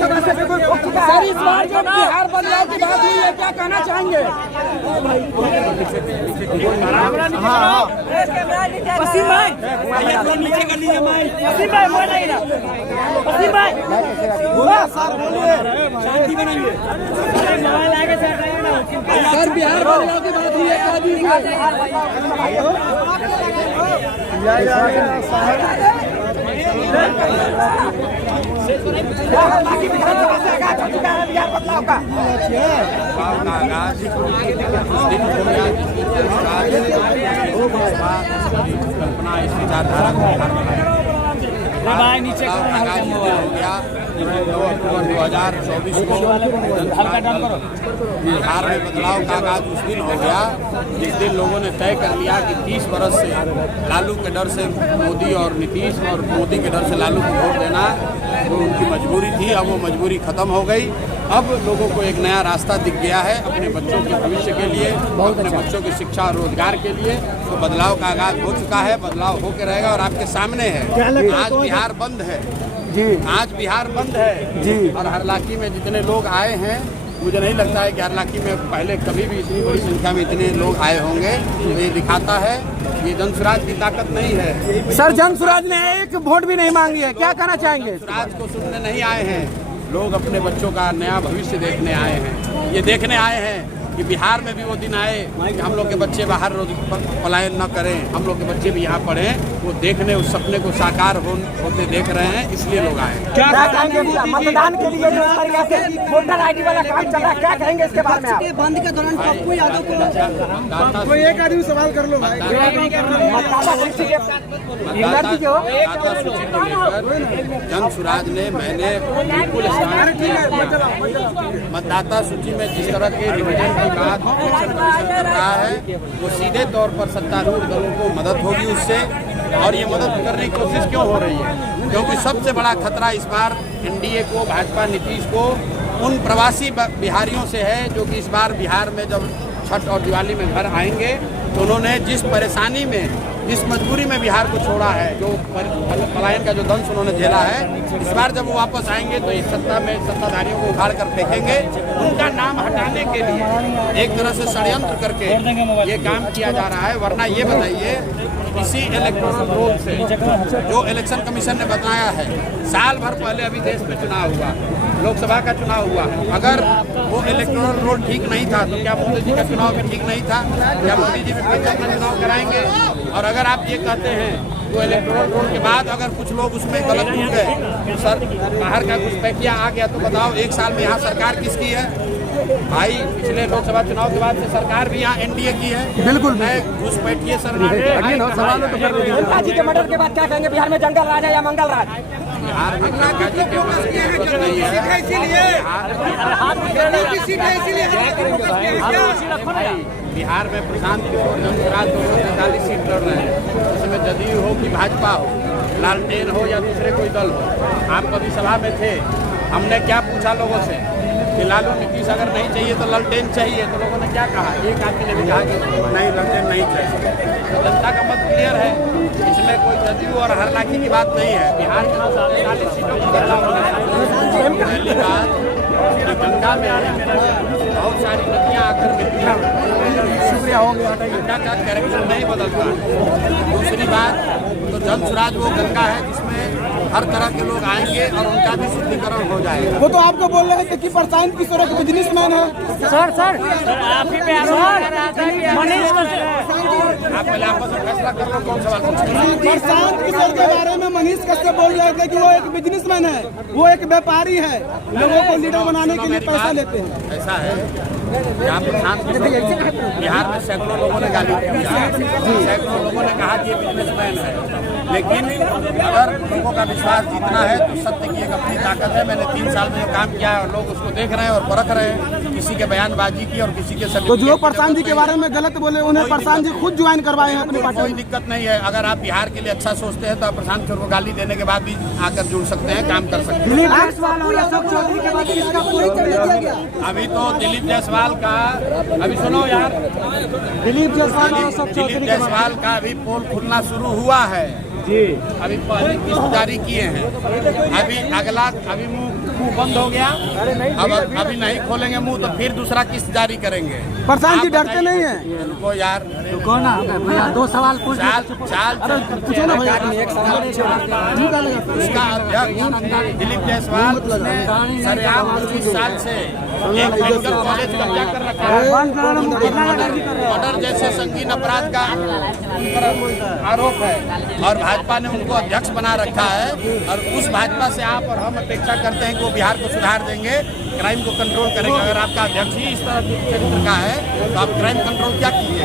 Sir इस बार जो बिहार बदलाव की बात हुई है, क्या कहना चाहेंगे? वसीम भाई नीचे कर लीजिए। वसीम भाई वसीम भाई शांति बनाइए। सर बिहार बदलाव की बात हुई है, क्या कल्पना इस विचारधारा को नीचे हो गया 2 अक्टूबर 2024 को बिहार में बदलाव का आगाज उस दिन हो गया जिस दिन लोगों ने तय कर लिया कि 30 वर्ष से लालू के डर से मोदी और नीतीश और मोदी के डर से लालू को वोट देना जो उनकी मजबूरी थी, अब वो मजबूरी खत्म हो गई। अब लोगों को एक नया रास्ता दिख गया है अपने बच्चों के भविष्य के लिए, अपने बच्चों की शिक्षा और रोजगार के लिए। तो बदलाव का आगाज हो चुका है, बदलाव होकर रहेगा और आपके सामने है। आज बिहार बंद है जी, आज बिहार बंद है जी। और हरलाखी में जितने लोग आए हैं, मुझे नहीं लगता है कि हरलाखी में पहले कभी भी इतनी बड़ी संख्या में इतने लोग आए होंगे। तो ये दिखाता है ये जनसुराज की ताकत नहीं है। सर जनसुराज ने एक वोट भी नहीं मांगी है, क्या कहना चाहेंगे? जनसुराज को सुनने नहीं आए हैं लोग, अपने बच्चों का नया भविष्य देखने आए हैं। ये देखने आए हैं कि बिहार में भी वो दिन आए कि हम लोग के बच्चे बाहर पलायन न करें, हम लोग के बच्चे भी यहाँ पढ़ें। वो देखने उस सपने को साकार होते देख रहे हैं, इसलिए लोग आए। क्या कहेंगे मतदान के लिए जो तरीके से वोटर आईडी वाला काम चल रहा है, क्या कहेंगे इसके बारे में? बंद के दौरान पप्पू यादव को कोई एक आदमी सवाल कर लो भाई। जनसुराज ने मैंने बिल्कुल मतदाता सूची में जिस तरह के रिविजन की बात कर रहा है वो सीधे तौर पर सत्तारूढ़ दलों को मदद होगी उससे। और ये मदद करने की कोशिश क्यों हो रही है? क्योंकि सबसे बड़ा खतरा इस बार एनडीए को, भाजपा नीतीश को उन प्रवासी बिहारियों से है जो कि इस बार बिहार में जब छठ और दिवाली में घर आएंगे तो उन्होंने जिस परेशानी में, जिस मजबूरी में बिहार को छोड़ा है, जो पलायन का जो दंश उन्होंने झेला है, इस बार जब वो वापस आएंगे तो इस सत्ता में सत्ताधारियों को उखाड़ कर फेंकेंगे। उनका नाम हटाने के लिए एक तरह से षड्यंत्र करके ये काम किया जा रहा है। वरना ये बताइए इसी इलेक्टोरल रोल से जो इलेक्शन कमीशन ने बताया है, साल भर पहले अभी देश में चुनाव हुआ, लोकसभा का चुनाव हुआ, अगर वो इलेक्टोरल रोल ठीक नहीं था तो क्या मोदी जी का चुनाव भी ठीक नहीं था? क्या मोदी जी भी फिर अपना चुनाव कराएंगे? और अगर आप ये कहते हैं तो इलेक्टोरल रोल के बाद अगर कुछ लोग उसमें गलत हो गए, सर बाहर का घुसपैठिया आ गया, तो बताओ 1 साल में यहाँ सरकार किसकी है? भाई पिछले लोकसभा चुनाव के बाद से सरकार भी यहाँ एनडीए की है। बिल्कुल घुसपैठिए सरकार जी के मर्डर के बाद क्या कहेंगे? बिहार में जंगल राज है या मंगल राज? बिहार में बिहार में प्रशांत किशोर जनसुराज 243 सीट लड़ रहे हैं, उसमें जदयू हो कि भाजपा हो, लालटेन हो या दूसरे कोई दल हो। आप कभी सभा में थे, हमने क्या पूछा लोगों से कि लालू नीतीश अगर नहीं चाहिए तो लालटेन चाहिए, तो लोगों ने क्या कहा? एक आदमी ने भी कहा कि नहीं लालटेन नहीं चाहिए। तो जनता का मत क्लियर है, इसमें कोई जदयू और हरलाखी की बात नहीं है। बिहार के 243 सीटों को बदलाव होना है। पहली बात गंगा में आने में बहुत सारी नदियाँ आकर मिलती हैं, गंगा का कैरेक्टर नहीं बदलता। दूसरी बात तो जनसुराज वो गंगा है जिसमें हर तरह के लोग आएंगे और उनका भी शुद्धिकरण हो जाएगा। वो तो आपको बोल रहे हैं कि प्रशांत किशोर एक बिजनेसमैन है। सर आप ही पे आप पहले आपस में फैसला कर लो कौन सवाल पूछेंगे। प्रशांत किशोर के बारे में मनीष कश्यप बोल रहे थे कि वो एक बिजनेसमैन है, वो एक व्यापारी है, लोगों को लीडर बनाने के लिए पैसा लेते हैं। ऐसा है यहाँ प्रशांत बिहार में सैकड़ों लोगों ने गाली दी, सैकड़ों लोगों ने कहा कि ये बिजनेसमैन है। लेकिन अगर लोगों का विश्वास जीतना है तो सत्य की एक अपनी ताकत है। मैंने 3 साल में जो काम किया है और लोग उसको देख रहे हैं और परख रहे हैं, किसी के बयानबाजी की और किसी के सभी। तो जो प्रशांत जी के बारे में गलत बोले उन्हें प्रशांत जी खुद ज्वाइन करवाए हैं अपनी पार्टी। कोई दिक्कत नहीं है, अगर आप बिहार के लिए अच्छा सोचते हैं तो आप प्रशांत किशोर को गाली देने के बाद भी आकर जुड़ सकते हैं, काम कर सकते हैं। अभी तो दिलीप जायसवाल का, अभी सुनो यार, दिलीप जायसवाल का अभी पोल खुलना शुरू हुआ है जी। अभी पहली किस्त जारी किए हैं, अभी अगला मुंह बंद हो गया। अब अभी नहीं खोलेंगे मुंह तो फिर दूसरा किस्त जारी करेंगे। प्रशांत जी डरते नहीं है? रुको यार, कौन भैया 2 सवाल पूछ उसका अध्यक्ष दिलीप जायसवाल सरेआम 25 साल से एक मेडिकल कॉलेज कब्जा कर रखा है। मर्डर जैसे संगीन अपराध का आरोप है और भाजपा ने उनको अध्यक्ष बना रखा है। और उस भाजपा से आप और हम अपेक्षा करते हैं कि वो बिहार को सुधार देंगे, क्राइम को कंट्रोल करेंगे। अगर आपका अध्यक्ष ही इस तरह के चरित्र का है तो आप क्राइम कंट्रोल क्या कीजिए।